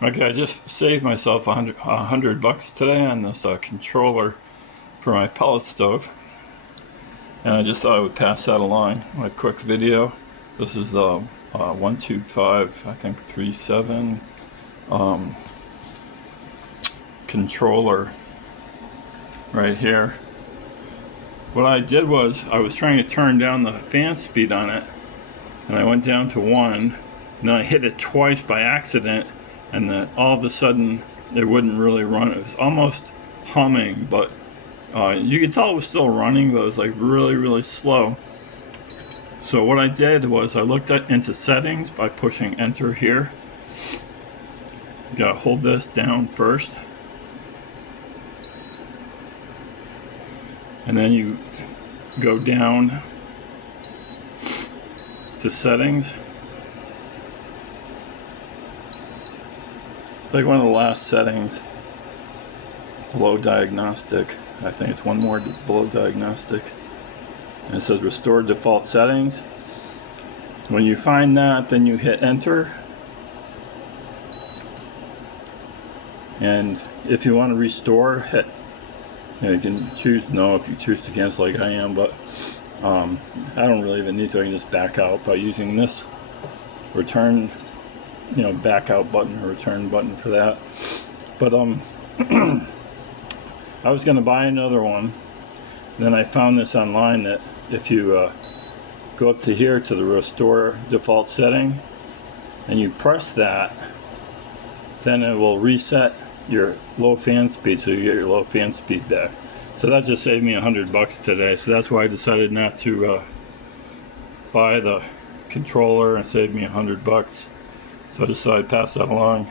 Okay, I just saved myself $100 today on this controller for my pellet stove, and I just thought I would pass that along. A quick video. This is the 125, I think 37 controller right here. What I did was I was trying to turn down the fan speed on it, and I went down to 1, and then I hit it twice by accident, and then all of a sudden it wouldn't really run. It was almost humming, but you could tell it was still running, but it was like really slow. So what I did was I looked into settings by pushing enter here. You gotta hold this down first, and then you go down to settings. It's like one of the last settings below diagnostic. I think it's one more below diagnostic. And it says restore default settings. When you find that, then you hit enter. And if you want to restore, hit, you can choose no if you choose to cancel like I am, but I don't really even need to. I can just back out by using this return, back out button or return button for that. But I was going to buy another one. Then I found this online that if you go up to here to the restore default setting and you press that, then it will reset your low fan speed, so you get your low fan speed back. So that just saved me $100 today. So that's why I decided not to buy the controller and save me $100. So I decided to pass that along.